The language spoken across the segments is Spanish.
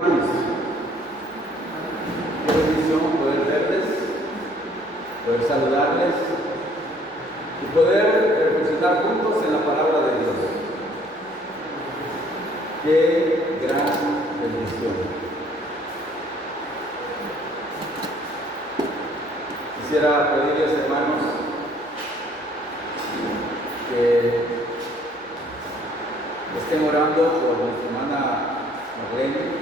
Hermanos, qué bendición poder verles, poder saludarles y poder reflexionar juntos en la palabra de Dios. Qué gran bendición. Quisiera pedirles, hermanos, que estén orando por nuestra hermana Marlene.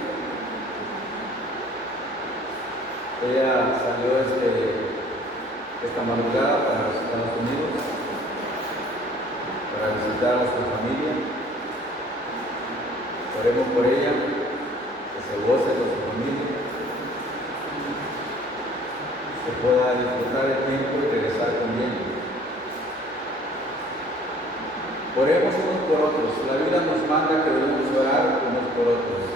Ella salió esta madrugada para los Estados Unidos para visitar a su familia. Oremos por ella, que se goce con su familia, que pueda disfrutar el tiempo y regresar también. Oremos unos por otros. La Biblia nos manda que debemos orar unos por otros,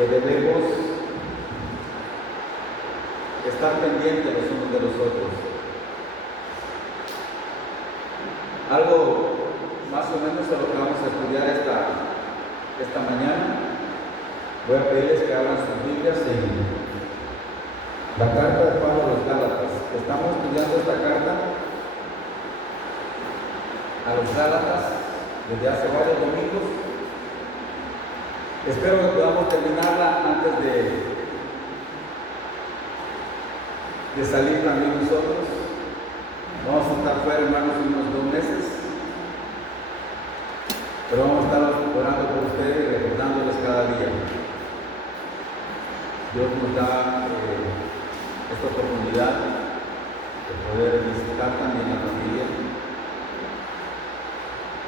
que debemos estar pendientes los unos de los otros. Algo más o menos de lo que vamos a estudiar esta mañana. Voy a pedirles que abran sus Biblias en la carta de Pablo a los Gálatas. Estamos estudiando esta carta a los Gálatas desde hace varios domingos. Espero que podamos terminarla antes de salir también nosotros. Vamos a estar fuera, hermanos, unos 2 meses, pero vamos a estar orando por ustedes y recordándoles cada día. Dios nos da esta oportunidad de poder visitar también a la familia.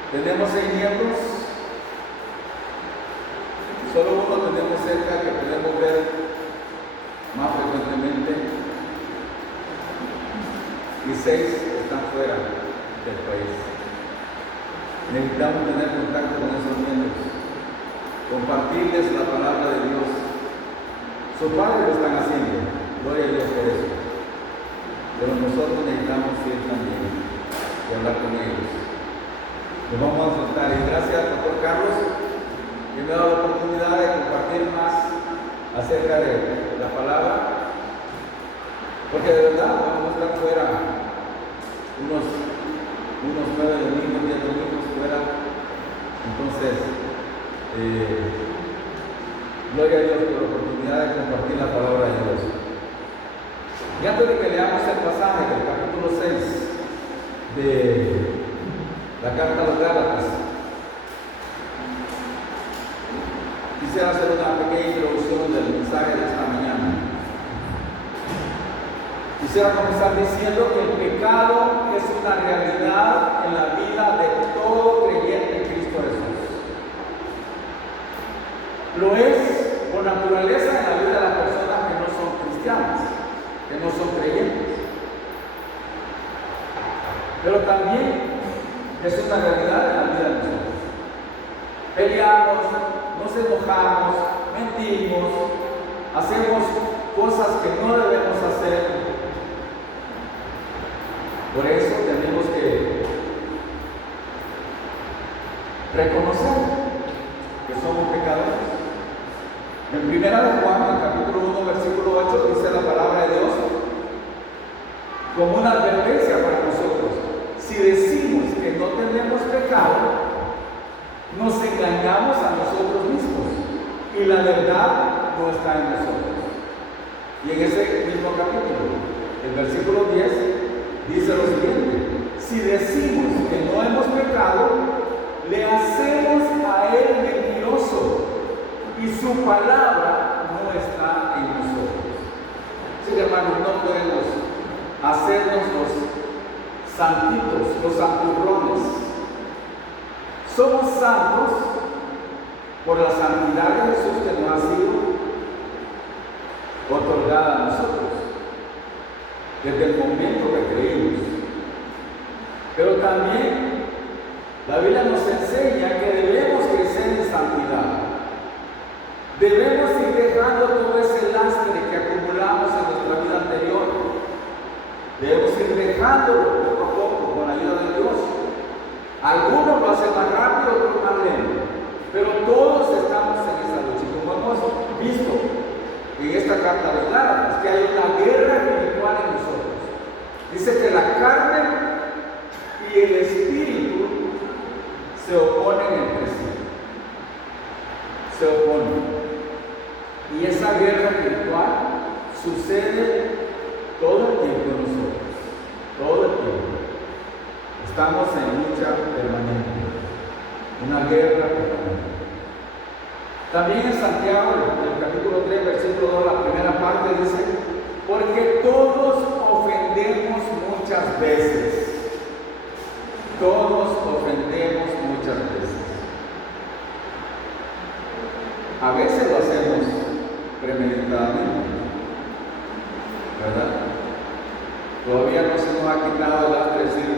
Tenemos 6 miembros, solo uno tenemos cerca que podemos ver más frecuentemente, y 6 están fuera del país. Necesitamos tener contacto con esos miembros, compartirles la palabra de Dios. Sus padres lo están haciendo, gloria a Dios por eso, pero nosotros necesitamos ir también y hablar con ellos. Nos vamos a soltar, y gracias al Dr. Carlos que me ha dado la oportunidad de compartir más acerca de la palabra, porque de verdad vamos a estar fuera unos 9 domingos, 10 domingos fuera. Entonces, gloria a Dios por la oportunidad de compartir la palabra de Dios. Y antes de que leamos el pasaje del capítulo 6 de la carta a los Gálatas, quisiera hacer una pequeña introducción del mensaje de esta mañana. Quisiera comenzar diciendo que el pecado es una realidad en la vida de todo creyente en Cristo Jesús. Lo es por naturaleza en la vida de las personas que no son cristianas, que no son creyentes. Pero también es una realidad en la vida de nosotros. Peleamos, nos enojamos, mentimos, hacemos cosas que no debemos hacer. Por eso tenemos que reconocer que somos pecadores. En 1 de Juan, en capítulo 1, versículo 8, dice la palabra de Dios como una advertencia para nosotros: si decimos que no tenemos pecado, nos engañamos a nosotros mismos y la verdad no está en nosotros. Y en ese mismo capítulo, el versículo 10, dice lo siguiente: si decimos que no hemos pecado, le hacemos a él mentiroso y su palabra no está en nosotros. Sí, hermanos, no podemos hacernos los santitos, los santurrones. Somos santos por la santidad de Jesús que nos ha sido otorgada a nosotros desde el momento que creímos. Pero también la Biblia nos enseña que debemos crecer en santidad. Debemos ir dejando todo ese lastre que acumulamos en nuestra vida anterior. Debemos ir dejándolo poco a poco con la ayuda de Dios. Algunos lo hacen más rápido, otros más lento, pero todos estamos en esa lucha. Y como hemos visto en esta carta de Gálatas, que hay una guerra espiritual en nosotros. Dice que la carne y el espíritu se oponen entre sí. Se oponen. Y esa guerra espiritual sucede todo el tiempo en nosotros. Todo el tiempo. Estamos en lucha permanente. Una guerra permanente. También en Santiago, en el capítulo 3, versículo 2, la primera parte dice: porque todos ofendemos muchas veces. Todos ofendemos muchas veces. A veces lo hacemos premeditadamente, ¿verdad? Todavía no se nos ha quitado el acto de decir: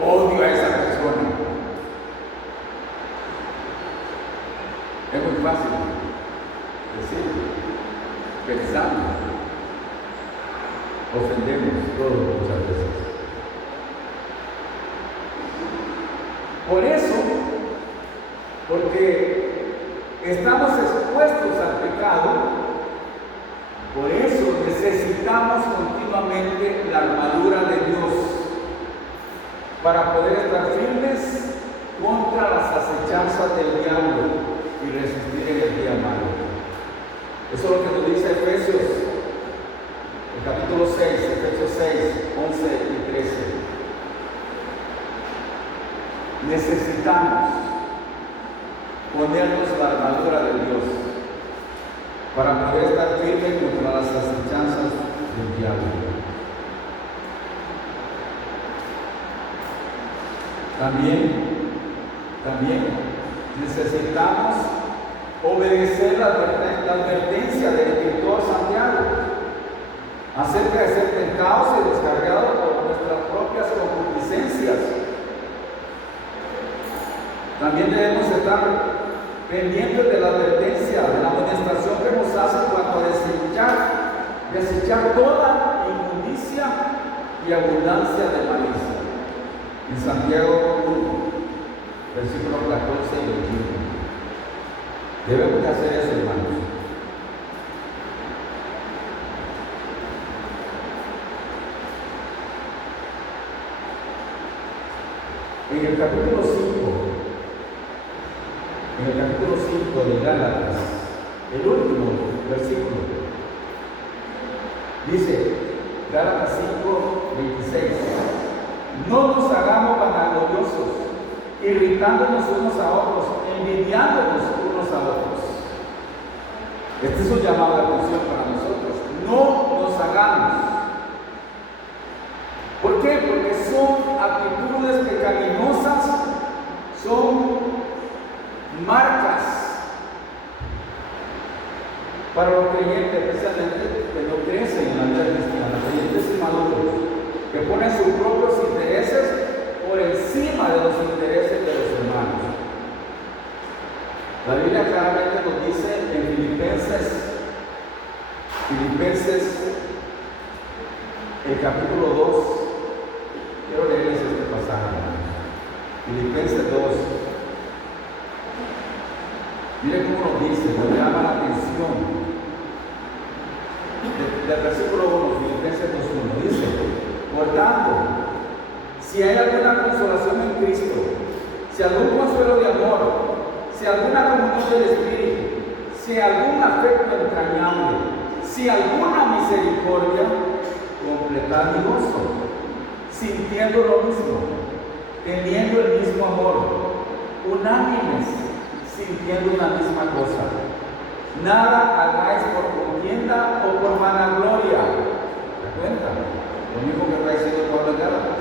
odio a esa persona. Es muy fácil decir, pensamos, ofendemos todos muchas veces. Por eso, porque estamos expuestos al pecado, por eso necesitamos continuamente la armadura de Dios para poder estar firmes contra las acechanzas del diablo y resistir en el día malo. Eso es lo que nos dice Efesios, el capítulo 6, Efesios 6, 11 y 13. Necesitamos ponernos la armadura de Dios para poder estar firmes contra las acechanzas del diablo. También necesitamos obedecer la advertencia del escritor Santiago acerca de ser tentados y descargados por nuestras propias concupiscencias. También debemos estar pendientes de la advertencia, de la amonestación que nos hace cuando desechar toda inmundicia y abundancia de malicia. En Santiago 1, versículos 14 y 21. Debemos de hacer eso, hermanos. En el capítulo 5 de Gálatas, el último versículo, dice, Gálatas 5, 26, no nos hagamos vanagloriosos, irritándonos unos a otros, envidiándonos unos a otros. Este es un llamado de atención para nosotros. No nos hagamos. ¿Por qué? Porque son actitudes pecaminosas, son marcas para los creyentes, especialmente que no crecen en la vida cristiana, creyentes inmaduros, que ponen sus propios intereses por encima de los intereses de los hermanos. La Biblia claramente nos dice en Filipenses, el capítulo 2, quiero leerles este pasaje. Filipenses 2. Miren cómo nos dice, nos llama la atención. Del versículo 1, Filipenses 2:1, dice: por tanto, si hay alguna consolación en Cristo, si algún consuelo de amor, si alguna comunión del Espíritu, si algún afecto entrañable, si alguna misericordia, completad mi gozo, sintiendo lo mismo, teniendo el mismo amor, unánimes, sintiendo una misma cosa. Nada hagáis por contienda o por vanagloria. ¿Te cuenta? Lo mismo que está diciendo Pablo en Gálatas.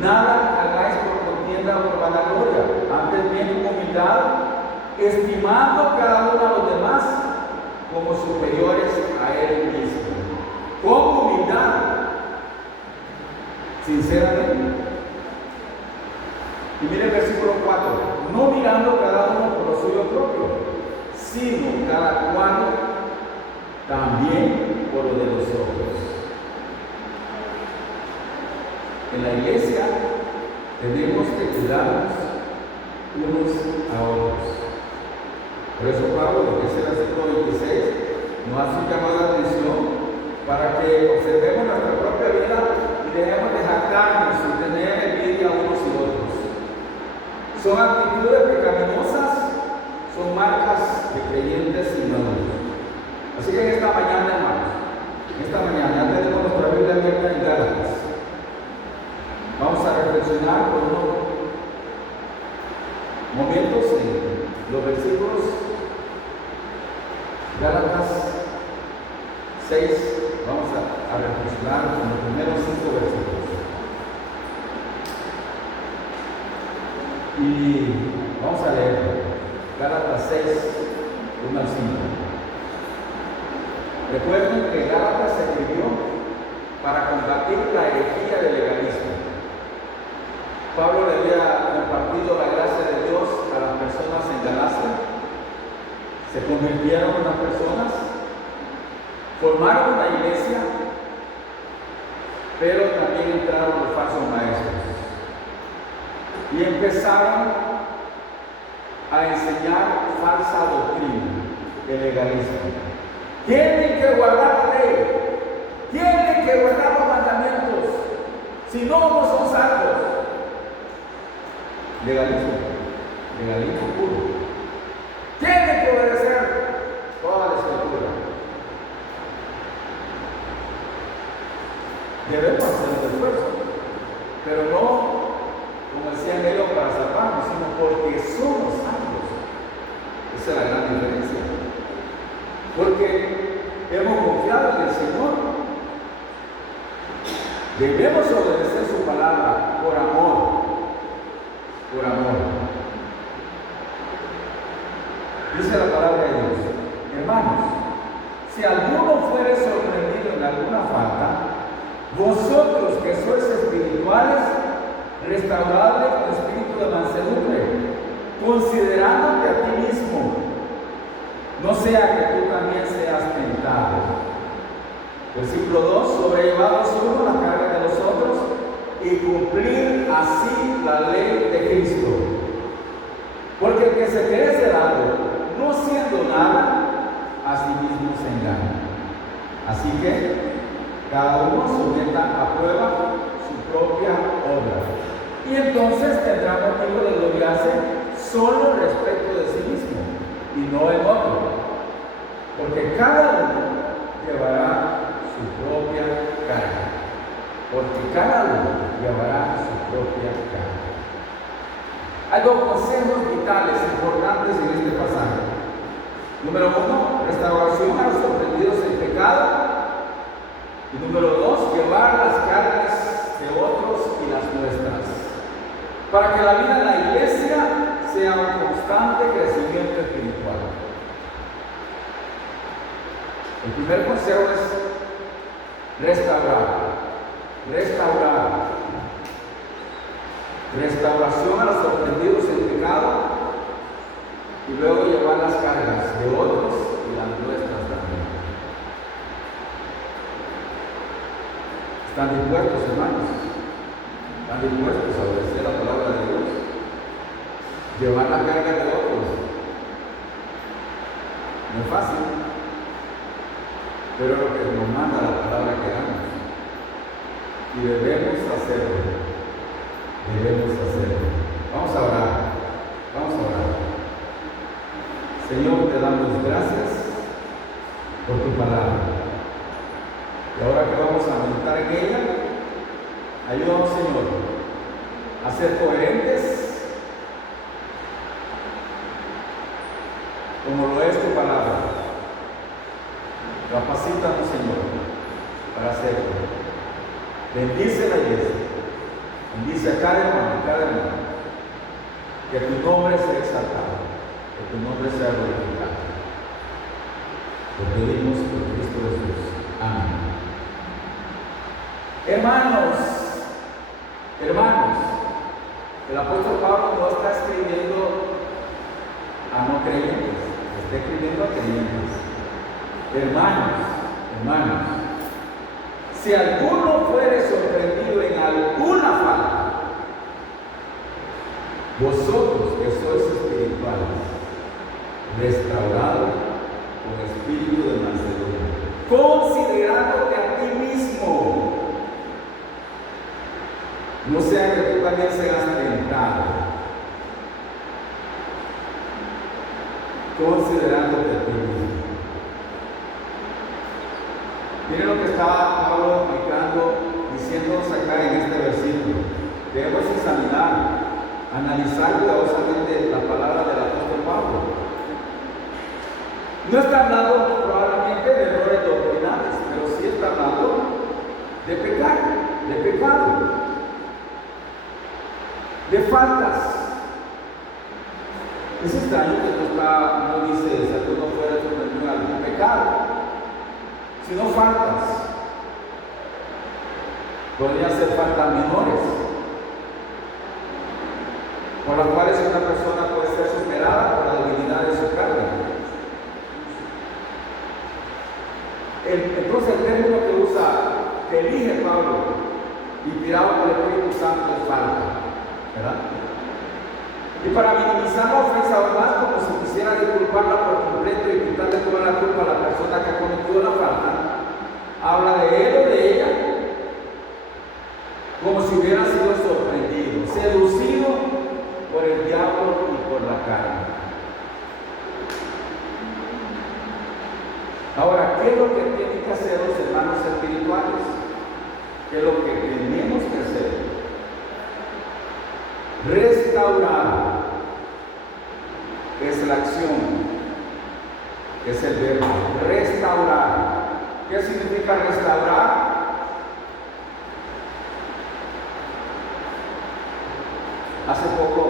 Nada hagáis por contienda o por vanagloria, antes bien con humildad, estimando cada uno a los demás como superiores a él mismo. Con humildad, sinceramente. Y mire el versículo 4, no mirando cada uno por lo suyo propio, sino cada cual también por lo de los otros. En la iglesia tenemos que cuidarnos unos a otros. Por eso Pablo, lo que dice el versículo 26, reflexionar por unos momentos en los versículos Gálatas 6. Vamos a reflexionar en los primeros 5 versículos. Y vamos a leer Gálatas 6, 1 al 5. Recuerden que Gálatas se escribió para combatir la herejía del legalismo. Pablo le había compartido la gracia de Dios a las personas en Galacia. Se convirtieron en las personas, formaron una iglesia, pero también entraron los falsos maestros y empezaron a enseñar falsa doctrina, el legalismo. Tienen que guardar la ley, tienen que guardar los mandamientos, si no, no son salvos. Legalismo puro. Tienen que obedecer toda la escritura. Debemos hacer un esfuerzo, pero no, como decían ellos, para salvarnos, sino porque somos salvos. Esa es la gran diferencia. Porque hemos confiado en el Señor. Debemos obedecer su palabra por amor. Por amor. Dice la palabra de Dios: hermanos, si alguno fuere sorprendido en alguna falta, vosotros que sois espirituales, restauradle con espíritu de mansedumbre, considerándote a ti mismo, no sea que tú también seas tentado. Versículo 2: sobrellevados uno la carga de los otros y cumplir así la ley de Cristo. Porque el que se cree ser algo, no siendo nada, a sí mismo se engaña. Así que cada uno someta a prueba su propia obra, y entonces tendrá motivo de gloriarse solo respecto de sí mismo y no en otro, porque cada uno llevará su propia carga. Porque cada uno llevará su propia carga. Hay dos consejos vitales importantes en este pasaje. Número 1, restauración a los sorprendidos en pecado. Y número 2, llevar las cargas de otros y las nuestras, para que la vida en la iglesia sea un constante crecimiento espiritual. El primer consejo es restaurar. Restauración a los sorprendidos en pecado, y luego llevar las cargas de otros y las nuestras también. ¿Están dispuestos, hermanos? ¿Están dispuestos a obedecer la palabra de Dios? Llevar la carga de otros. No es fácil, pero es lo que nos manda la palabra que hagamos. Y debemos hacerlo. Vamos a orar. Señor, te damos gracias por tu palabra. Y ahora que vamos a meditar en ella, ayúdanos, Señor, a ser coherentes como lo es tu palabra. Capacítanos, Señor, para hacerlo. Bendice la iglesia, bendice a cada hermano, que tu nombre sea exaltado, que tu nombre sea glorificado. Lo pedimos por Cristo Jesús. Amén. Hermanos, el apóstol Pablo no está escribiendo a no creyentes, está escribiendo a creyentes. Hermanos, si alguno fuere sorprendido en alguna falta, vosotros que sois espirituales, restaurado con espíritu de mansedumbre, considerándote a ti mismo, no sea que tú también seas tentado. Considerándote a ti mismo. Miren lo que estaba Pablo explicando, diciéndonos acá en este versículo. Debemos examinar analizar cuidadosamente la palabra del apóstol Pablo. No está hablando probablemente de errores doctrinales, pero sí está hablando de pecar, de pecado, de faltas. Es extraño que no dice si alguno fuera sorprendido en algún pecado, sino faltas. Podrían ser faltas menores, por las cuales una persona puede ser superada por la debilidad de su carne. Entonces el término que elige Pablo, inspirado por el Espíritu Santo, es falta, ¿verdad? Y para minimizar la ofensa, aún más, como si quisiera disculparla por completo y quitarle toda la culpa a la persona que ha cometido la falta, habla de él o de ella como si hubiera sido sorprendido, seducido por el diablo y por la carne. Ahora, ¿qué es lo que tienen que hacer los hermanos espirituales? ¿Qué es lo que tenemos que hacer? Restaurar es la acción, es el verbo. Restaurar. ¿Qué significa restaurar? Hace poco,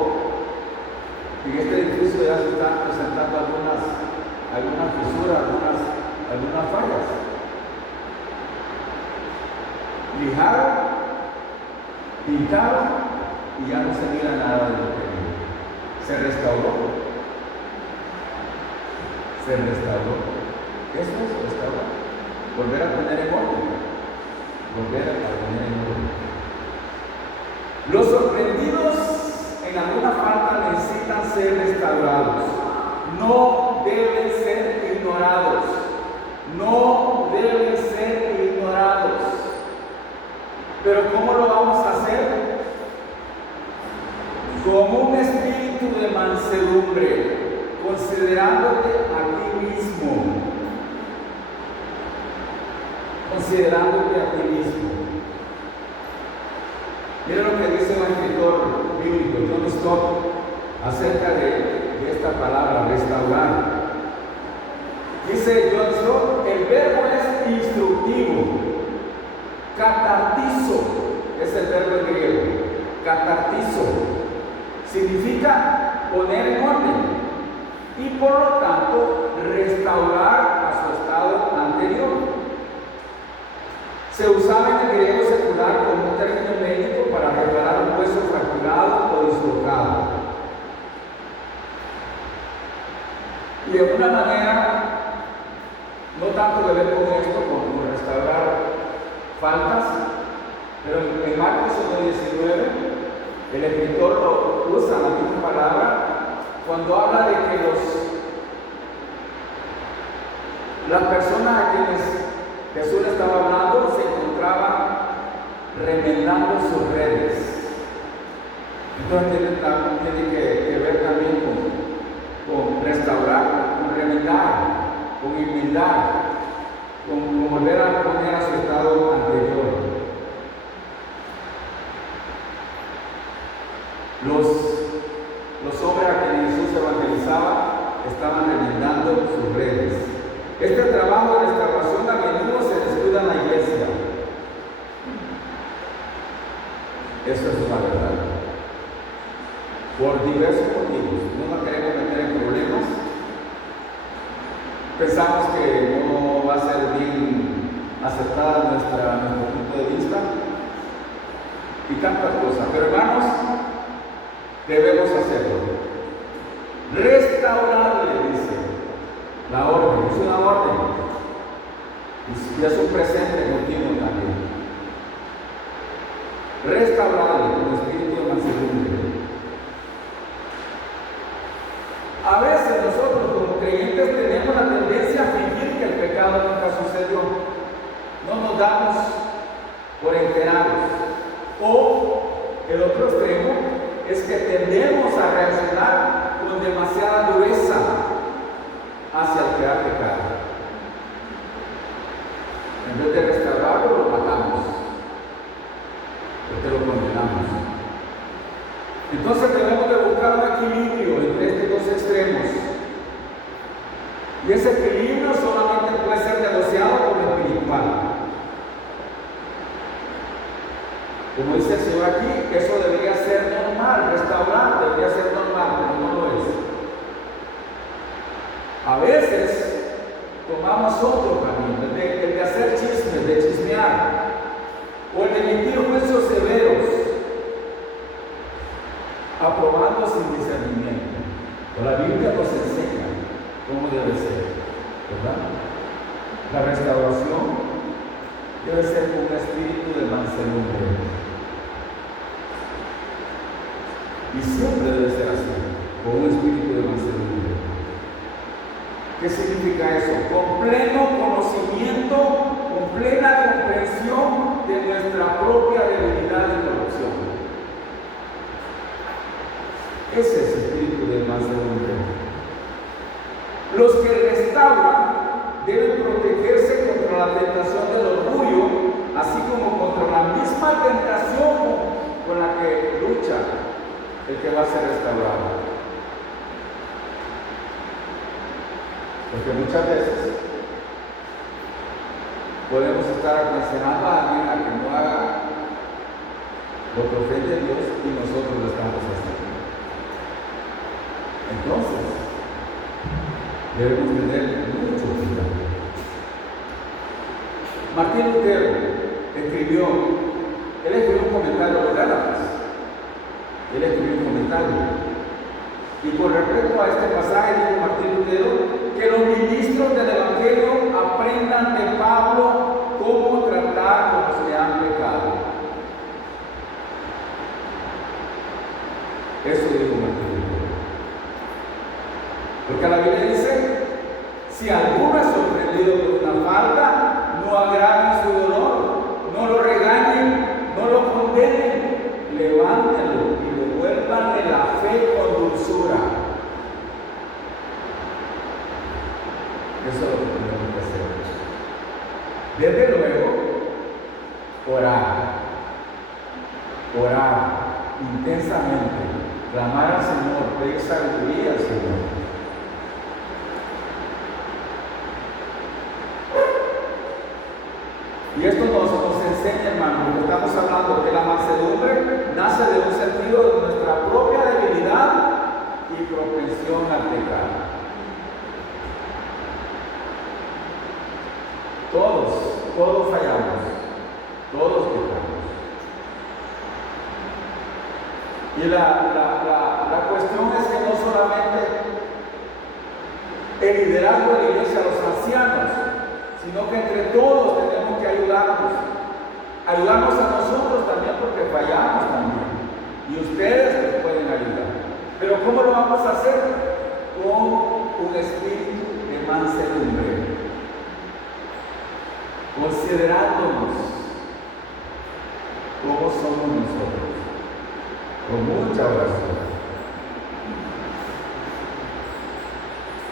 en este edificio ya se están presentando algunas fisuras, algunas fallas. Lijaron, pintaron y ya no se mira nada de lo que se restauró. Se restauró. Eso es restaurar. Volver a poner en orden. Volver a poner en orden. Los sorprendidos en alguna falta necesitan ser restaurados. No deben ser ignorados. No deben ser ignorados. Pero ¿cómo lo vamos a hacer? Con un espíritu de mansedumbre, considerándote a ti mismo. Considerándote a ti mismo. Mira lo que dice un escritor bíblico, John Stott, acerca de esta palabra, restaurar. Dice John Stott, el verbo es instructivo. Catartizo es el verbo en griego. Catartizo significa poner en orden y por lo tanto restaurar a su estado anterior. Se usaba en el griego secular como un término médico para reparar un hueso fracturado o dislocado. Y de una manera, no tanto que ver con esto, como restaurar faltas, pero en Marcos 1:19, el escritor lo usa la misma palabra cuando habla de que las personas a quienes Jesús le estaba hablando se encontraban remendando sus redes. Entonces tiene que ver también con restaurar, con remendar, con enmendar, con volver a poner a su estado anterior. Los hombres a quienes Jesús evangelizaba estaban remendando sus redes. Este trabajo de restauración a menudo se descuida en la iglesia. Eso es una verdad. Por diversos motivos. No nos queremos meter en problemas. Pensamos que no va a ser bien aceptada nuestro punto de vista. Y tantas cosas. Pero hermanos, debemos hacerlo. Restaurarle, dice. La orden, es una orden. Y es un presente continuo también. Restaurarle con espíritu de mansedumbre. A veces nosotros como creyentes tenemos la tendencia a fingir que el pecado nunca sucedió. No nos damos por enterados. O el otro extremo es que tendemos a reaccionar con demasiada dureza hacia el que ha pecado. En vez de restaurarlo, lo matamos, porque lo condenamos. Entonces debemos de buscar un equilibrio entre estos dos extremos. Y ese equilibrio solamente puede ser negociado con lo espiritual. Como dice el Señor aquí, eso debería ser normal, restaurar debería ser normal, pero no lo es. A veces tomamos otro camino, el de hacer chismes, de chismear, o el de emitir juicios severos, aprobando sin discernimiento. Pero la Biblia nos enseña cómo debe ser, ¿verdad? La restauración debe ser con un espíritu de mansedumbre. Y siempre debe ser así, con un espíritu de mansedumbre. ¿Qué significa eso? Con pleno conocimiento, con plena comprensión de nuestra propia debilidad y corrupción. Ese es el espíritu de mansedumbre. Los que restauran deben protegerse contra la tentación del orgullo, así como contra la misma tentación con la que lucha el que va a ser restaurado. Porque muchas veces podemos estar aconsejando a alguien a que no haga lo que ofende a Dios y nosotros lo estamos haciendo. Entonces, debemos tener mucho cuidado. Martín Lutero escribió un comentario de Gálatas. Él escribió un comentario. Y con respecto a este pasaje, dijo Martín Lutero, que los ministros del Evangelio aprendan de Pablo cómo tratar con los que han pecado. Eso dijo Martín Lutero. Porque la Biblia dice, si alguno es sorprendido por una falta, no agraven su dolor, no lo regañen, no lo condenen, levántenlo y devuélvanle la fe con dulzura. Eso es lo que tenemos que hacer. Desde luego, orar intensamente, clamar al Señor, pedir sabiduría al Señor. Y esto nos enseña, hermano, porque estamos hablando que la mansedumbre nace de un sentido de nuestra propia debilidad y propensión al pecado. Todos fallamos, todos pecamos. Y la cuestión es que no solamente el liderazgo de la iglesia, los ancianos, sino que entre todos tenemos que ayudarnos a nosotros también, porque fallamos también, y ustedes nos pueden ayudar. Pero ¿cómo lo vamos a hacer? Con un espíritu de mansedumbre, considerándonos como somos nosotros, con mucha oración.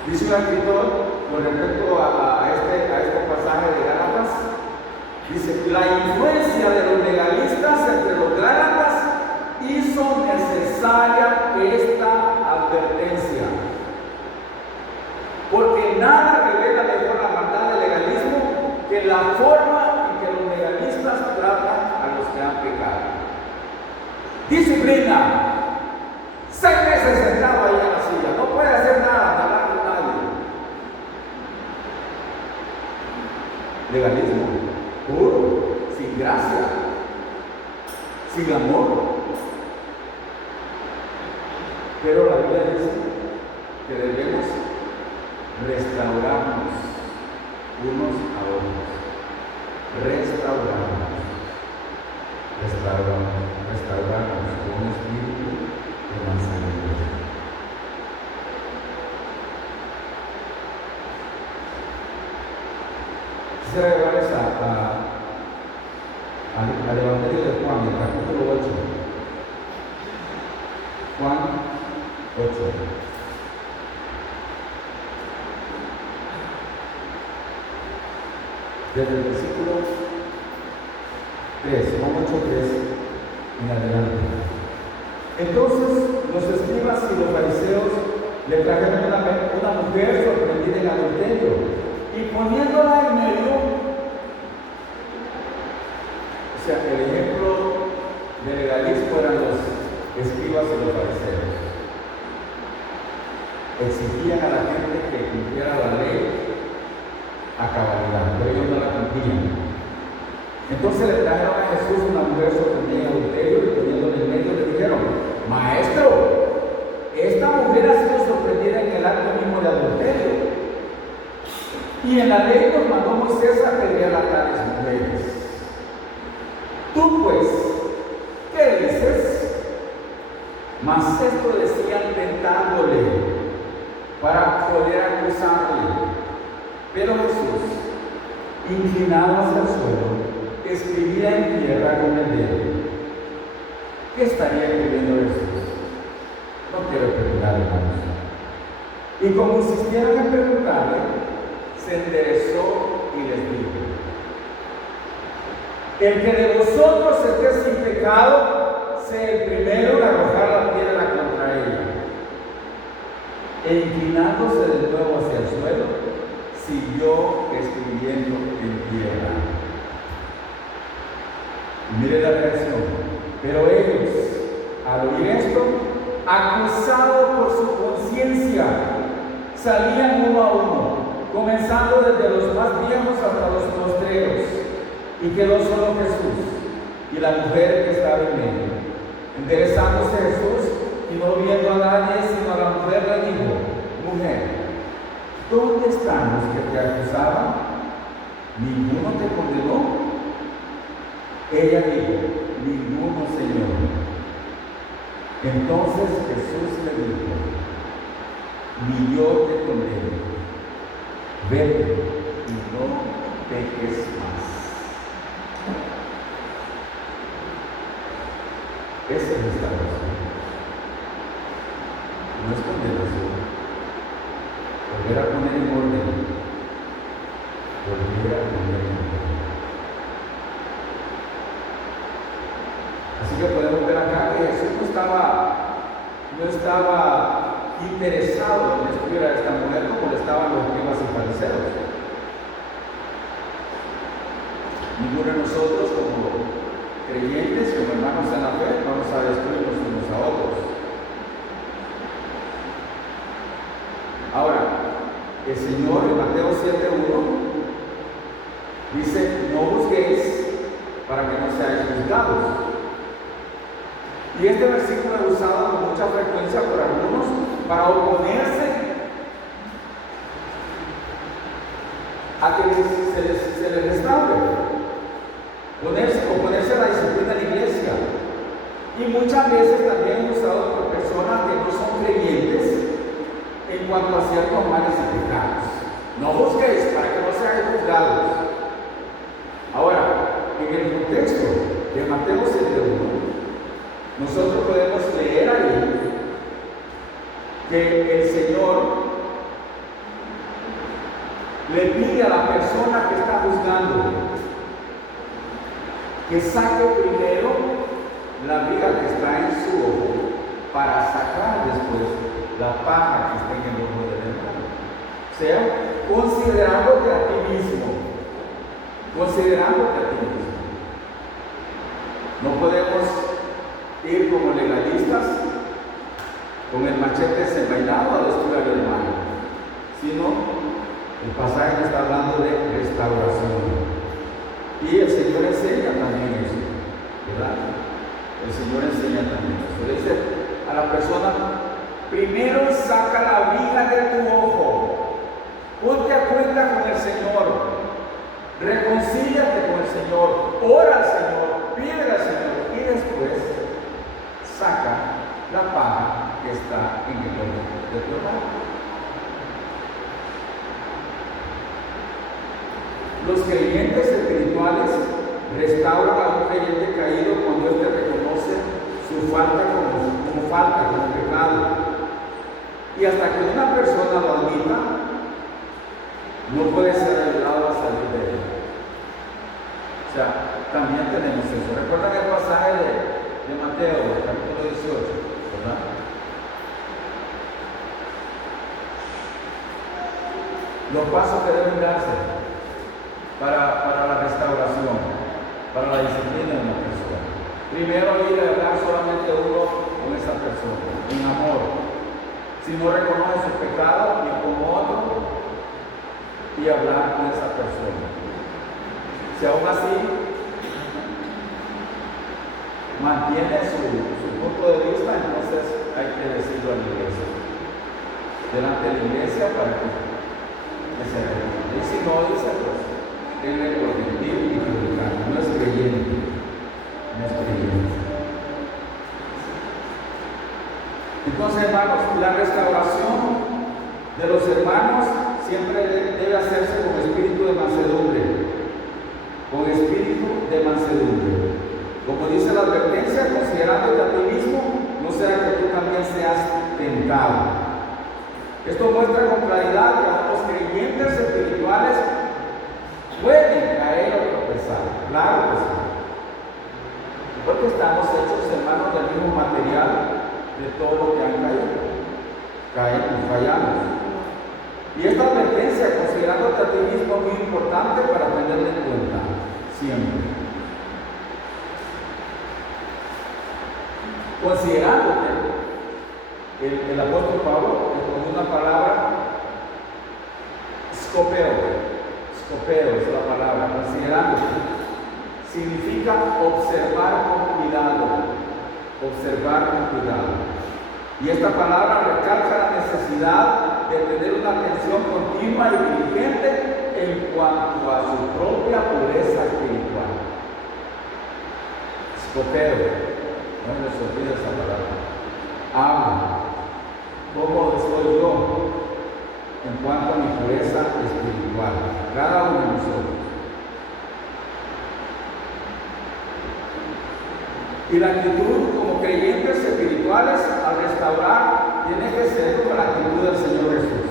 Dice un escritor con respecto a este pasaje de Gálatas, dice, la influencia de los legalistas entre los Gálatas hizo necesaria esta advertencia, porque nada revela mejor la maldad del legalismo que la forma en que los legalistas tratan a los que han pecado. Disciplina. 6 meses sentado ahí en la silla, no puede hacer nada, no hablar con nadie. Legalismo puro, sin gracia, sin amor. Pero la Biblia dice que debemos restaurarnos unos a otros. Restaurarnos con un espíritu de mansedumbre. Quisiera llevarles al Evangelio de Juan, el capítulo 8. Juan 8. Desde el versículo 3, Juan 8:3 en adelante. Entonces los escribas y los fariseos le trajeron una mujer sorprendida en adulterio y poniéndola en medio, o sea, el ejemplo de legalismo eran los escribas y los fariseos. Exigían a la gente que cumpliera la ley a cabalidad, pero ellos no la cumplían. Entonces le trajeron a Jesús una mujer sorprendida en adulterio y poniéndole en medio le dijeron: Maestro, esta mujer ha sido sorprendida en el acto mismo de adulterio. Y en la ley nos mandó Moisés a apedrear a tales mujeres. Tú pues, ¿qué dices? Mas esto decían tentándole para poder acusarle. Pero Jesús, inclinado hacia el suelo, escribía en tierra con el dedo. ¿Qué estaría escribiendo Jesús? No quiero preguntar, hermanos. Y como insistieron en preguntarle, se enderezó y les dijo: el que de vosotros esté sin pecado, sea el primero en arrojar la piedra contra ella. E inclinándose de nuevo hacia el suelo, siguió escribiendo en tierra. Mire la reacción. Pero ellos, al oír esto, acusados por su conciencia, salían uno a uno, comenzando desde los más viejos hasta los postreros, y quedó solo Jesús y la mujer que estaba en medio. Enderezándose Jesús y no viendo a nadie sino a la mujer, le dijo: Mujer, ¿dónde están los que te acusaban? ¿Ninguno te condenó? Ella dijo: Ninguno, Señor. Entonces Jesús le dijo: Ni yo te condeno. Vete y no peques más. Esa es nuestra razón. No es condenación. Volver a poner en orden. Volver a poner en orden. Así que podemos ver acá que Jesús no estaba interesado en destruir a esta mujer como le estaban los escribas y fariseos. Ninguno de nosotros, como creyentes, como hermanos en la fe, vamos a destruirnos unos a otros. Ahora, el Señor en Mateo 7:1 dice: no juzguéis para que no seáis juzgados. Y este versículo es usado con mucha frecuencia por algunos para oponerse a que se les restaure, oponerse a la disciplina de la iglesia. Y muchas veces también es usado por personas que no son creyentes en cuanto a ciertos males y pecados. No juzguéis para que no seáis juzgados. Ahora, en el contexto de Mateo 7:1, nosotros podemos leer ahí que el Señor le pide a la persona que está juzgando que saque primero la viga que está en su ojo para sacar después la paja que está en el ojo del hermano. O sea, considerándote a ti mismo. Considerándote a ti mismo. No podemos ir como legalistas con el machete desenvainado a destruir al hermano, sino el pasaje está hablando de restauración. Y el Señor enseña también eso, ¿verdad? El Señor enseña también eso. Le dice a la persona: primero saca la viga de tu ojo, ponte a cuenta con el Señor, reconcíliate con el Señor, ora al Señor, pide al Señor, y después saca la paja que está en el ojo de tu hermano. Los creyentes espirituales restauran a un creyente caído cuando éste reconoce su falta como falta, como pecado. Y hasta que una persona lo admita, no puede ser ayudado a salir de él. O sea, también tenemos eso. ¿Recuerdan el pasaje de Mateo, capítulo 18? ¿verdad? Los pasos que deben darse para la restauración, para la disciplina de una persona. Primero, ir a hablar solamente uno con esa persona, en amor. Si no reconoce su pecado, ir con otro y hablar con esa persona. Si aún así mantiene su punto de vista, entonces hay que decirlo a la iglesia, delante de la iglesia, para que se arrepienta. Y si no, dice, pues denle por mentir y criticar. No es creyente, no es creyente. Entonces, hermanos, la restauración de los hermanos siempre debe hacerse con espíritu de mansedumbre, con espíritu de mansedumbre. Como dice la advertencia, considerándote a ti mismo, no sea que tú también seas tentado. Esto muestra con claridad que los creyentes espirituales pueden caer o tropezar. Claro que sí. Porque estamos hechos, hermanos, del mismo material de todo lo que han caído. Caemos, fallamos. Y esta advertencia, considerándote a ti mismo, es muy importante para tenerla en cuenta siempre. Considerándote, el apóstol Pablo le pone una palabra, scopeo es la palabra, considerándote. Significa observar con cuidado. Y esta palabra recalca la necesidad de tener una atención continua y diligente en cuanto a su propia pureza espiritual. Scopeo. No me olvide esa palabra. Habla. ¿Cómo estoy yo en cuanto a mi pureza espiritual? Cada uno de nosotros. Y la actitud como creyentes espirituales al restaurar tiene que ser con la actitud del Señor Jesús.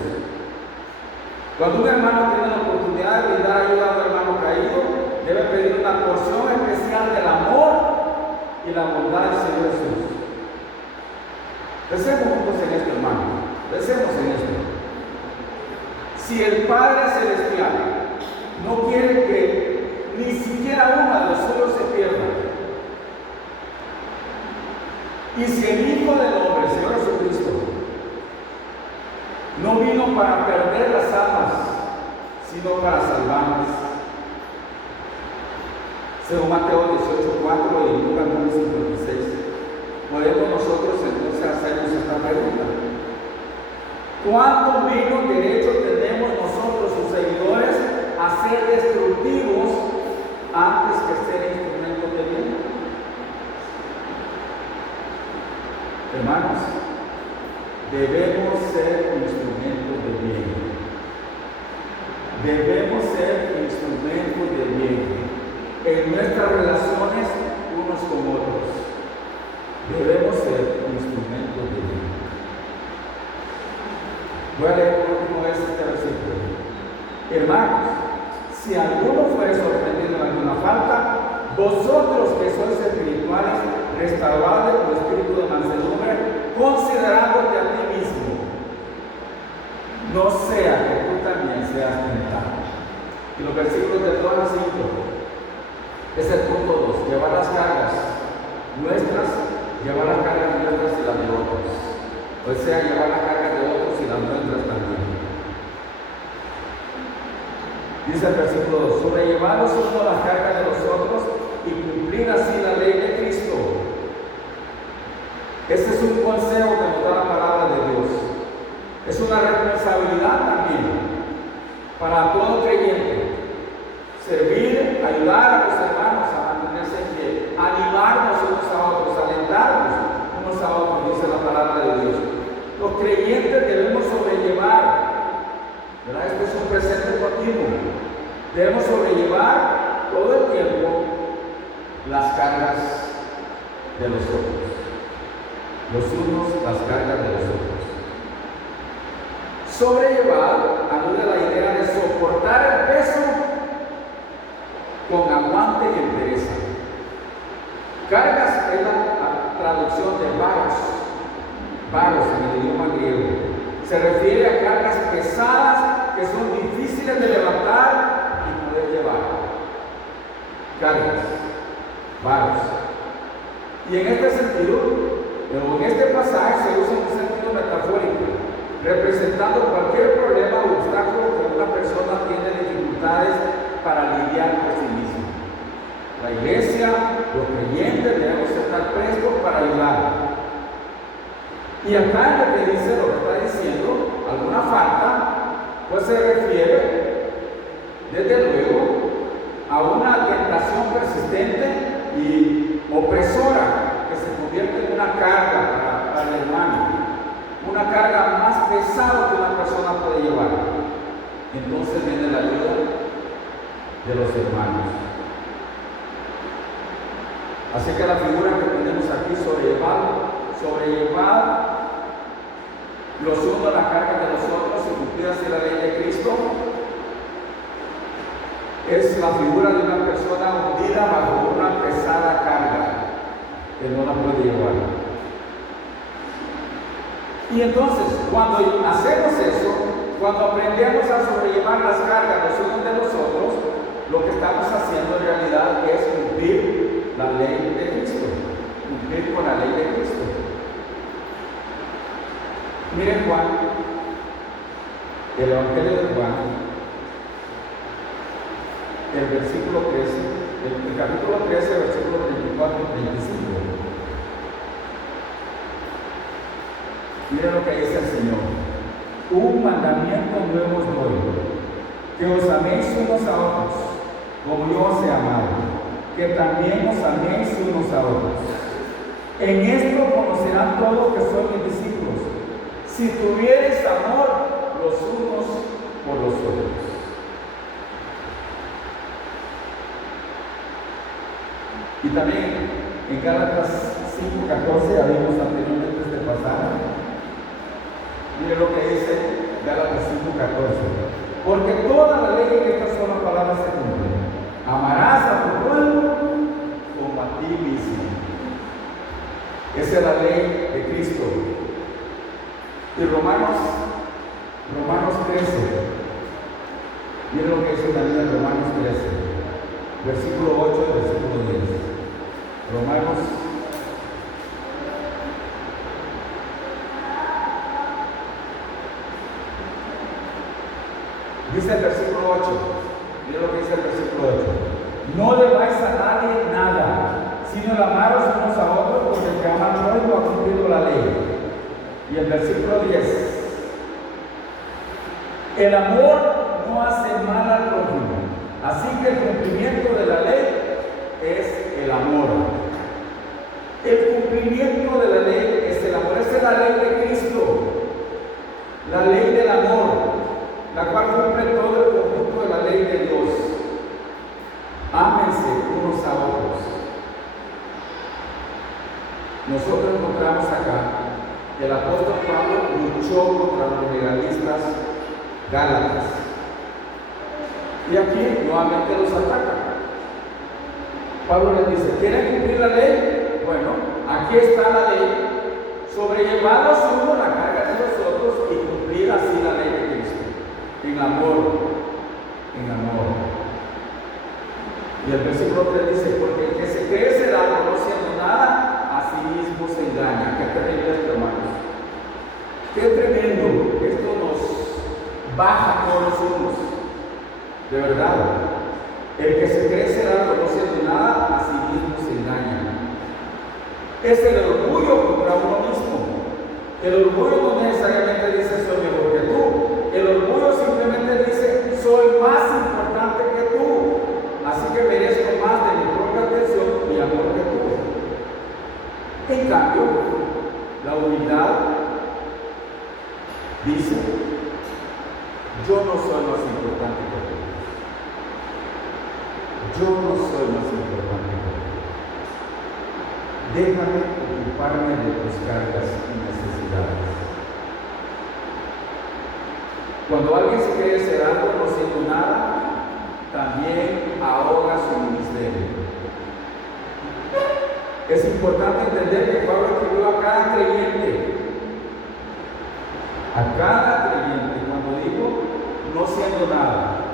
Cuando un hermano tiene la oportunidad de brindar ayuda a un hermano caído, debe pedir una porción especial del amor y la bondad del Señor Jesús. Pensemos juntos en esto, hermano. Pensemos en esto. Si el Padre Celestial no quiere que ni siquiera uno de los suyos se pierda, y si el Hijo del Hombre, el Señor Jesucristo, no vino para perder las almas, sino para salvarlas, según Mateo 18:4 y Lucas 9:56, podemos nosotros entonces hacernos esta pregunta: ¿cuánto menos derecho tenemos nosotros, sus seguidores, a ser destructivos antes que ser instrumentos de bien? Hermanos, debemos ser instrumentos de bien. Debemos ser instrumentos de bien en nuestras relaciones unos con otros. Debemos ser instrumentos de bien. Voy a leer por última vez este versículo. Hermanos, si alguno fuere sorprendido en alguna falta, vosotros que sois espirituales, restauradle con espíritu de mansedumbre, considerándote a ti mismo, no sea que tú también seas tentado. Y los versículos del 2 al 5 es el punto 2: llevar las cargas nuestras, llevar las cargas nuestras y las de otros. O sea, llevar las cargas de otros y las nuestras también. Dice el versículo 2: sobrellevados uno las cargas de los otros y cumplir así la ley de Cristo. Este es un consejo que nos da la palabra de Dios. Es una responsabilidad también para todo creyente. Servir, ayudar a los hermanos a mantenerse en pie, animarnos unos a otros, alentarnos unos a otros, dice la palabra de Dios. Los creyentes debemos sobrellevar, ¿verdad? Esto es un presente continuo. Debemos sobrellevar todo el tiempo las cargas de los otros. Los unos, las cargas de los otros. Sobrellevar alude a la idea de soportar el peso con aguante y entereza. Cargas es la traducción de bags Vagos en el idioma griego. Se refiere a cargas pesadas que son difíciles de levantar y poder llevar. Cargas, vagos. Y en este sentido, en este pasaje se usa un sentido metafórico, representando cualquier problema o obstáculo que una persona tiene dificultades para lidiar con sí misma. La iglesia, los creyentes debemos estar prestos para ayudar. Y acá en lo que dice, lo que está diciendo, alguna falta, pues se refiere, desde luego, a una tentación persistente y opresora que se convierte en una carga para el hermano, una carga más pesada que una persona puede llevar. Entonces viene la ayuda de los hermanos. Así que la figura que tenemos aquí, sobrellevar los unos la carga de los otros y cumplir así la ley de Cristo, es la figura de una persona hundida bajo una pesada carga que no la puede llevar. Y entonces, cuando hacemos eso, cuando aprendemos a sobrellevar las cargas los unos de los otros, lo que estamos haciendo en realidad es cumplir la ley de Cristo, cumplir con la ley de Cristo. Miren Juan, el Evangelio de Juan, el versículo 13, el capítulo 13, versículo 24 y 25. Miren lo que dice el Señor: un mandamiento nuevo os doy, que os améis unos a otros, como yo os he amado, que también os améis unos a otros. En esto conocerán todos que sois mis discípulos, si tuviereis amor los unos por los otros. Y también en Gálatas 5:14, habíamos anteriormente este pasaje. Mire lo que dice Gálatas 5:14. Porque toda la ley en estas solas palabras se cumple: amarás a tu pueblo como a ti mismo. Esa es la ley de Cristo. Y Romanos 13. Mire lo que dice también en Romanos 13, versículo 8 y versículo 10. Romanos dice el versículo 8. Mire lo que dice el versículo 8. No debáis a nadie nada, sino el amaros unos a otros, porque el que ama al prójimo ha cumplido la ley. Y el versículo 10. El amor no hace mal al prójimo, así que el cumplimiento de la ley es el amor. El cumplimiento de la ley es el amor. Esa es la ley de Cristo, la ley del amor, la cual cumple todo el conjunto de la ley de Dios. Ámense unos a otros. Nosotros encontramos acá que el apóstol Pablo luchó contra los legalistas gálatas. Y aquí nuevamente los ataca. Pablo les dice: ¿quieren cumplir la ley? Bueno, aquí está la ley. Sobrellevados uno la carga de los otros y cumplir así la ley de Cristo. En amor. En amor. Y el versículo 3 dice: porque el que se cree ser algo no siendo nada, a sí mismo se engaña. Qué terrible esto, hermanos. Qué tremendo. Esto nos baja todos los humos. De verdad. El que se cree ser algo no siendo nada, a sí mismo se engaña. Es el orgullo contra uno mismo. El orgullo no necesariamente dice soy mejor que tú. El orgullo simplemente dice soy más importante que tú. Así que merezco más de mi propia atención y amor que tú. En cambio, la humildad dice: yo no soy más importante que tú. Yo no soy más importante que tú. Déjame ocuparme de tus cargas y necesidades. Cuando alguien se cree ser algo no siendo nada, también ahoga su ministerio. Es importante entender que Pablo escribió a cada creyente a cada creyente, cuando digo no siendo nada,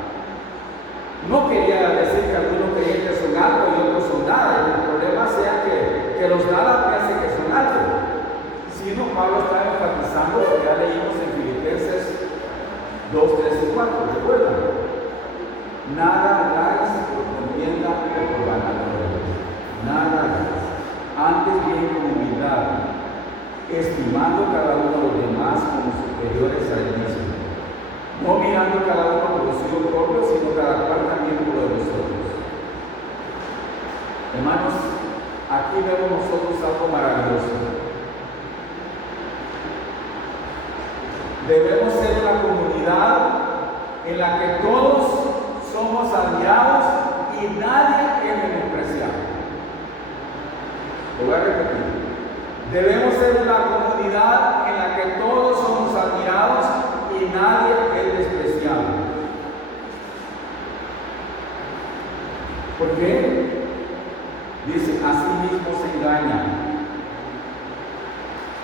no quería decir que algunos creyentes son algo y otros son nada, y el problema sea que los nada piensen que son algo, sino Pablo está enfatizando lo que ya leímos en Filipenses 2, 3 y 4, ¿recuerdan? Nada hagáis por contienda o por vanagloria, nada hagáis, antes bien con humildad, estimando cada uno a los demás como superiores a él mismo, no mirando cada uno por lo suyo propio, sino cada cual también por lo de nosotros. Hermanos, aquí vemos nosotros algo maravilloso. Debemos ser una comunidad en la que todos somos admirados y nadie es menospreciado. Lo voy a repetir. Debemos ser una comunidad en la que todos somos admirados y nadie es despreciado. ¿Por qué? Dice, así mismo se engañan.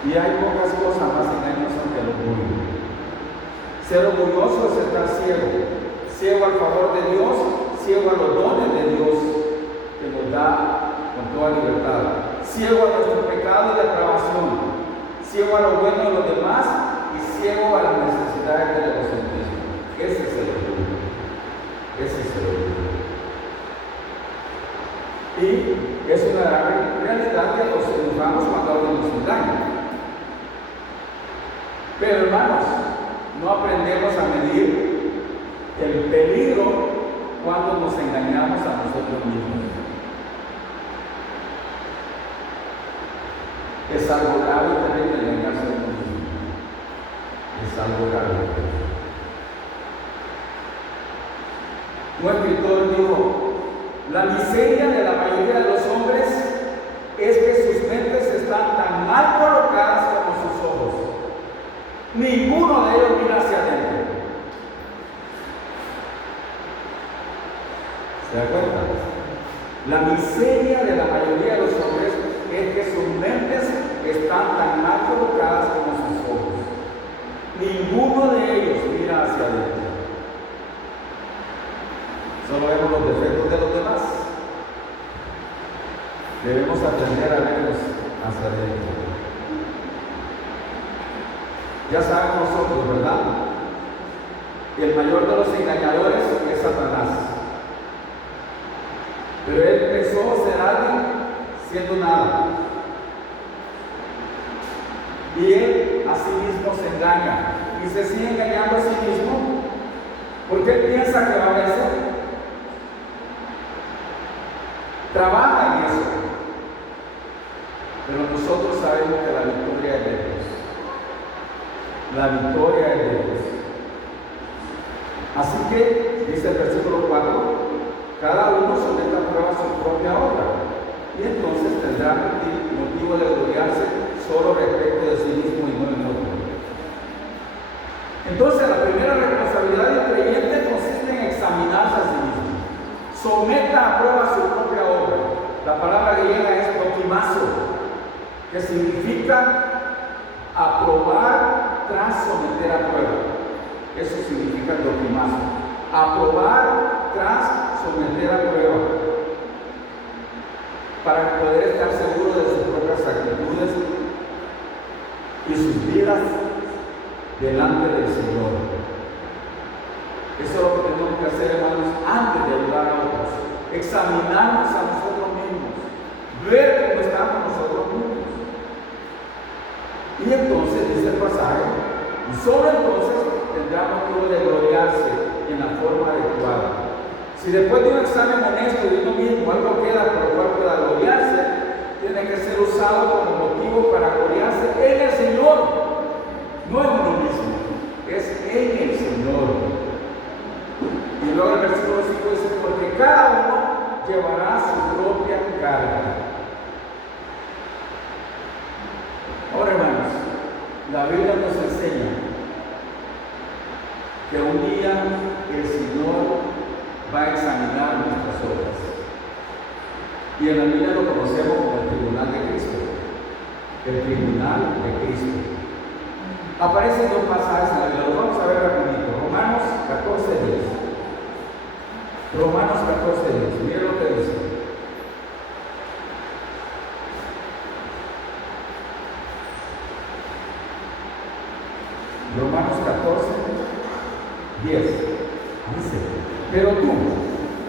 Y hay pocas cosas más engañosas que el orgullo. Ser orgulloso es estar ciego, ciego al favor de Dios, ciego a los dones de Dios que nos da con toda libertad, ciego a nuestro pecado y depravación, ciego a lo bueno de los demás y ciego a las necesidades del egocentrismo. Ese es el orgullo. Ese es el orgullo. Y es una realidad que nos enojamos cuando alguien nos engaña. Pero hermanos, no aprendemos a medir el peligro cuando nos engañamos a nosotros mismos. Es algo grave y terrible engañarse a uno mismo. Es algo grave. Un escritor dijo, la miseria de la mayoría de los hombres es que sus mentes están tan mal colocadas como sus ojos. Ninguno de ellos mira hacia adentro. ¿Se da cuenta? La miseria de la mayoría de los hombres es que sus mentes están tan mal colocadas como sus ojos. Ninguno de ellos mira hacia adentro. Solo vemos los defectos de los demás. Debemos aprender a verlos hacia adentro. Ya sabemos nosotros, ¿verdad? Que el mayor de los engañadores es Satanás. Pero él pensó ser alguien siendo nada. Y él a sí mismo se engaña. Y se sigue engañando a sí mismo. Porque él piensa que va a vencer. Trabaja en eso. Pero nosotros sabemos que la victoria es de Dios. La victoria es de Dios. Así que, dice el versículo 4, cada uno someta a prueba su propia obra, y entonces tendrá motivo de gloriarse solo respecto de sí mismo y no en otro. Entonces, la primera responsabilidad del creyente consiste en examinarse a sí mismo. Someta a prueba su propia obra. La palabra griega es dokimazo, que significa aprobar tras someter a prueba. Eso significa dokimazo. Aprobar tras someter a prueba. Para poder estar seguro de sus propias actitudes y sus vidas delante del Señor. Eso es lo que tenemos que hacer, hermanos, antes de ayudar a otros. Examinarnos a nosotros mismos. Ver cómo estamos nosotros mismos. Y entonces, dice el pasaje, y solo entonces tendrá motivo de gloriarse en la forma adecuada. Si después de un examen honesto de uno mismo algo queda por lo cual pueda gloriarse, tiene que ser usado como motivo para gloriarse en el Señor, no en uno mismo, es en el Señor. Y luego el versículo 5 dice, porque cada uno llevará su propia carga. Ahora, hermanos, la Biblia nos enseña que un día el Señor va a examinar nuestras obras. Y en la Biblia lo conocemos como el tribunal de Cristo. El tribunal de Cristo. Aparecen dos pasajes en la Biblia, los vamos a ver rapidito. Romanos 14:10. Romanos 14:10. Miren lo que dice. Romanos 14:10. Dice, pero tú,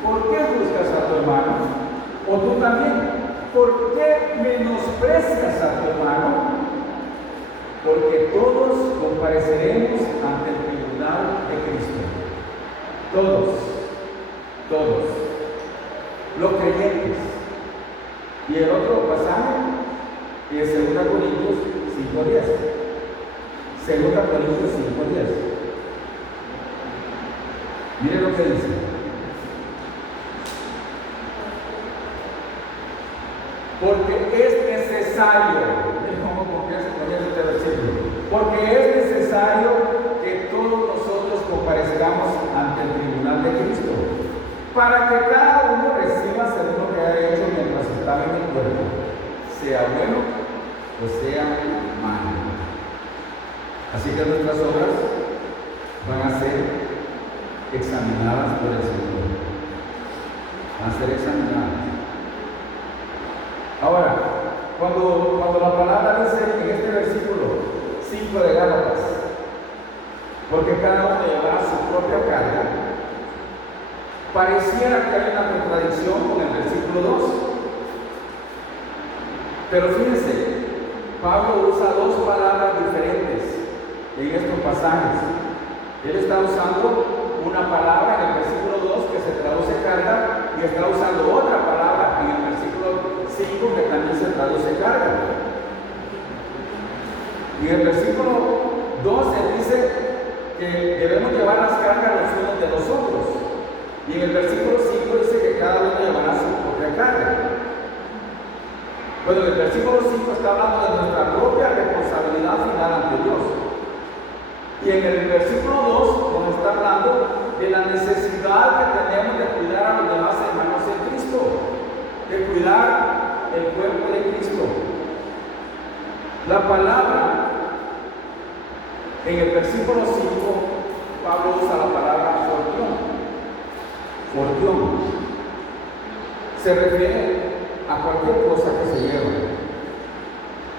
¿por qué juzgas a tu hermano? O tú también, ¿por qué menosprecias a tu hermano? Porque todos compareceremos ante el tribunal de Cristo. Todos. Los creyentes. Y el otro pasaje es 2 Corintios 5:10. 2 Corintios 5:10. Mire lo que dice. Porque es necesario, ¿cómo comienza este versículo? Porque es necesario que todos nosotros comparezcamos ante el tribunal de Cristo, para que cada uno reciba según lo que haya hecho mientras estaba en el cuerpo, sea bueno o sea malo. Así que nuestras obras van a ser examinadas por el Señor. Van a ser examinadas. Ahora, cuando la palabra dice en este versículo 5 de Gálatas, porque cada uno llevará su propia carga, pareciera que hay una contradicción con el versículo 2. Pero fíjense, Pablo usa dos palabras diferentes en estos pasajes. Él está usando una palabra en el versículo 2 que se traduce carga y está usando otra palabra en el versículo 5 que también se traduce carga. Y en el versículo 12 dice que debemos llevar las cargas los unos de los otros. Y en el versículo 5 dice que cada uno llevará su propia carga. Bueno, el versículo 5 está hablando de nuestra propia responsabilidad final ante Dios. Y en el versículo 2 nos está hablando de la necesidad que tenemos de cuidar a los demás hermanos en Cristo, de cuidar el cuerpo de Cristo. La palabra, en el versículo 5, Pablo usa la palabra fortión. Se refiere a cualquier cosa que se lleva,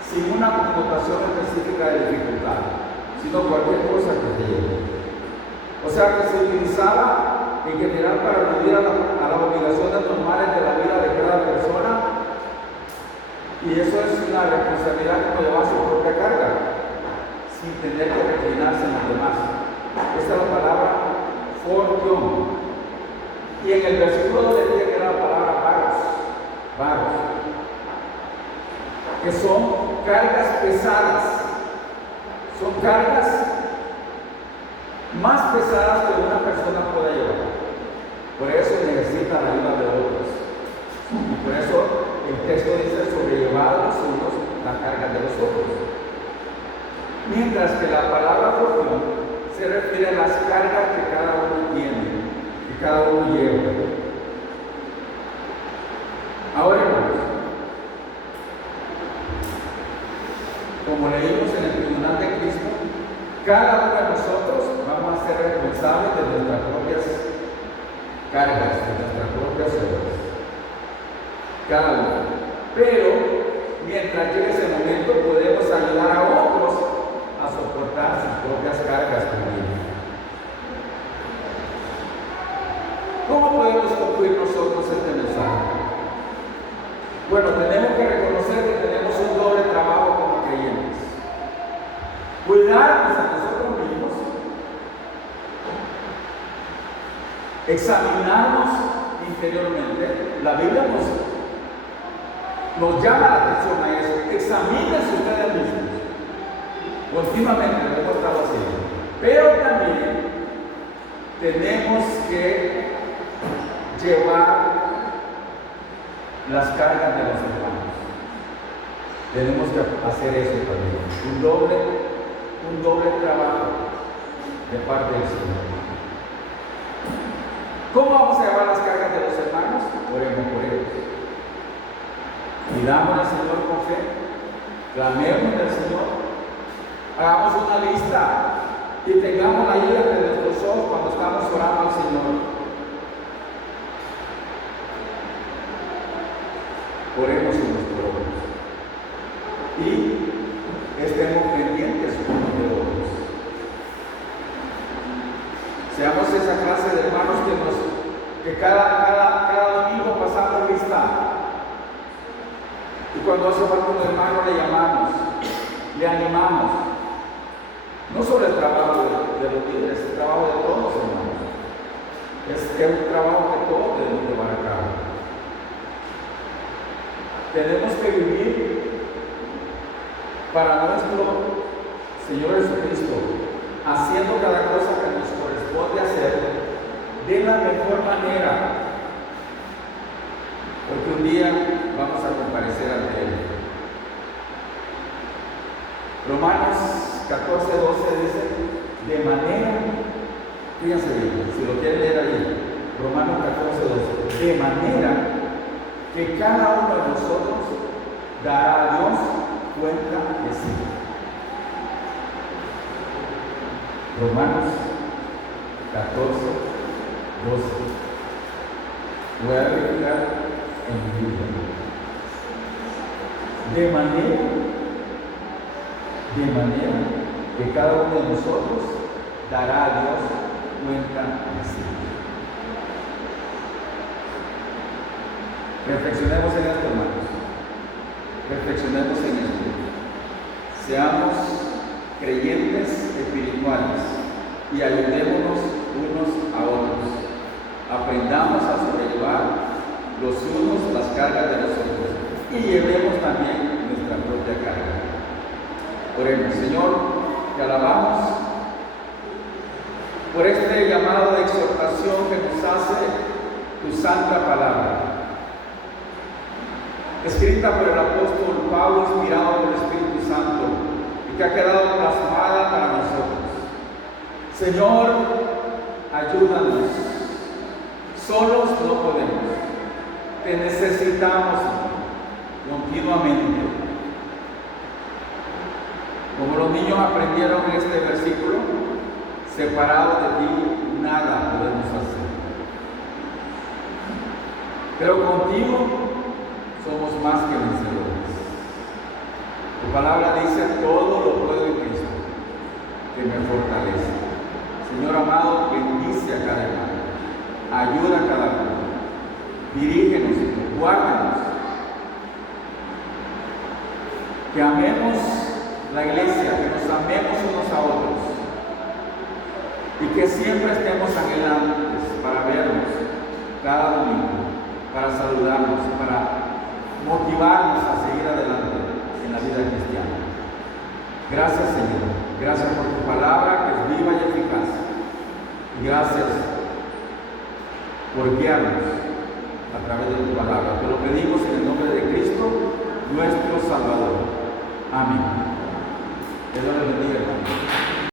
sin una connotación específica de dificultad, sino cualquier cosa que se lleve. O sea que se utilizaba en general para aludir a las obligaciones normales de la vida de cada persona, y eso es una responsabilidad como llevar su propia carga, sin tener que reclinarse en los demás. Esa es la palabra fortión. Y en el versículo 2 decía que era la palabra vagos, que son cargas pesadas, son cargas más pesadas que una persona pueda llevar. Por eso necesita la ayuda de otros. Y por eso el texto dice sobrellevar a los unos la carga de los otros. Mientras que la palabra fortión se refiere a las cargas que cada uno tiene, que cada uno lleva. Ahora, hermanos, como leímos en el tribunal de Cristo, cada uno de nosotros vamos a ser responsables de nuestras propias cargas, de nuestras propias obras. Cada uno. Pero mientras llegue ese momento, podemos ayudar a otros a soportar sus propias cargas también. ¿Cómo podemos concluir nosotros este mensaje? Bueno, tenemos que reconocer que tenemos un doble trabajo como creyentes. Cuidarnos a nosotros mismos, examinarnos interiormente. La Biblia nos llama la atención a eso. Examínense ustedes mismos. Continuamente lo hemos estado haciendo. Pero también tenemos que llevar las cargas de los hermanos. Tenemos que hacer eso también. Un doble trabajo de parte del Señor. ¿Cómo vamos a llevar las cargas de los hermanos? Oremos por ellos. Pidamos al Señor con fe, clamemos al Señor Hagamos una lista y tengámosla ahí ante nuestros ojos cuando estamos orando al Señor. Oremos unos por otros y estemos pendientes unos de otros. Seamos esa clase de hermanos que cada domingo pasamos lista. Y cuando hace falta un hermano le llamamos, le animamos. No solo el trabajo de los líderes, es el trabajo de todos, hermanos. Es un trabajo que todos debemos llevar a cabo. Tenemos que vivir para nuestro Señor Jesucristo, haciendo cada cosa que nos corresponde hacer de la mejor manera, porque un día vamos a comparecer ante Él. Romanos 14:12 dice, de manera, fíjense bien, si lo quieren leer ahí, Romanos 14:12, de manera que cada uno de nosotros dará a Dios cuenta de sí. Romanos 14:12. Voy a replicar en mi Biblia. De manera que cada uno de nosotros dará a Dios cuenta de sí. Reflexionemos en esto, hermanos. Reflexionemos en esto. Seamos creyentes espirituales y ayudémonos unos a otros. Aprendamos a sobrellevar los unos las cargas de los otros y llevemos también nuestra propia carga. Oremos. Señor, te alabamos por este llamado de exhortación que nos hace tu santa palabra, escrita por el apóstol Pablo, inspirado por el Espíritu Santo, y que ha quedado plasmada para nosotros. Señor, ayúdanos. Solos no podemos. Te necesitamos continuamente. Como los niños aprendieron este versículo, separados de ti, nada podemos hacer. Pero contigo somos más que vencedores. Tu palabra dice, todo lo puedo en Cristo, que me fortalece. Señor amado, bendice a cada hermano, ayuda a cada uno, dirígenos, guárdanos, que amemos la iglesia, que nos amemos unos a otros y que siempre estemos anhelantes para vernos cada domingo, para saludarnos, para motivarnos a seguir adelante en la vida cristiana. Gracias, Señor. Gracias por tu palabra que es viva y eficaz. Y gracias por guiarnos a través de tu palabra. Te lo pedimos en el nombre de Cristo, nuestro Salvador. Amén. Que Dios les bendiga, hermano.